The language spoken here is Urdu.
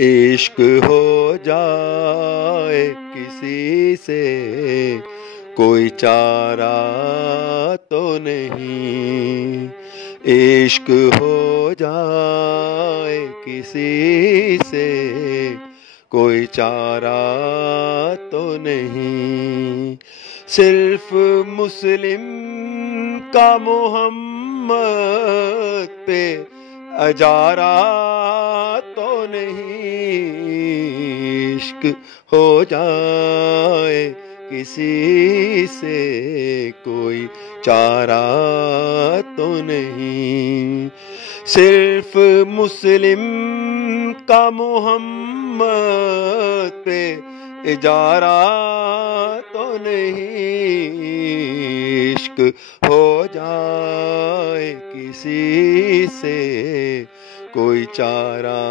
عشق ہو جائے کسی سے کوئی چارہ تو نہیں، عشق ہو جائے کسی سے کوئی چارہ تو نہیں، صرف مسلم کا محمد پہ اجارہ تو نہیں، عشق ہو جائے کسی سے کوئی چارہ تو نہیں، صرف مسلم کا محمد پہ اجارہ تو نہیں، عشق ہو جائے کسی سے کوئی چارہ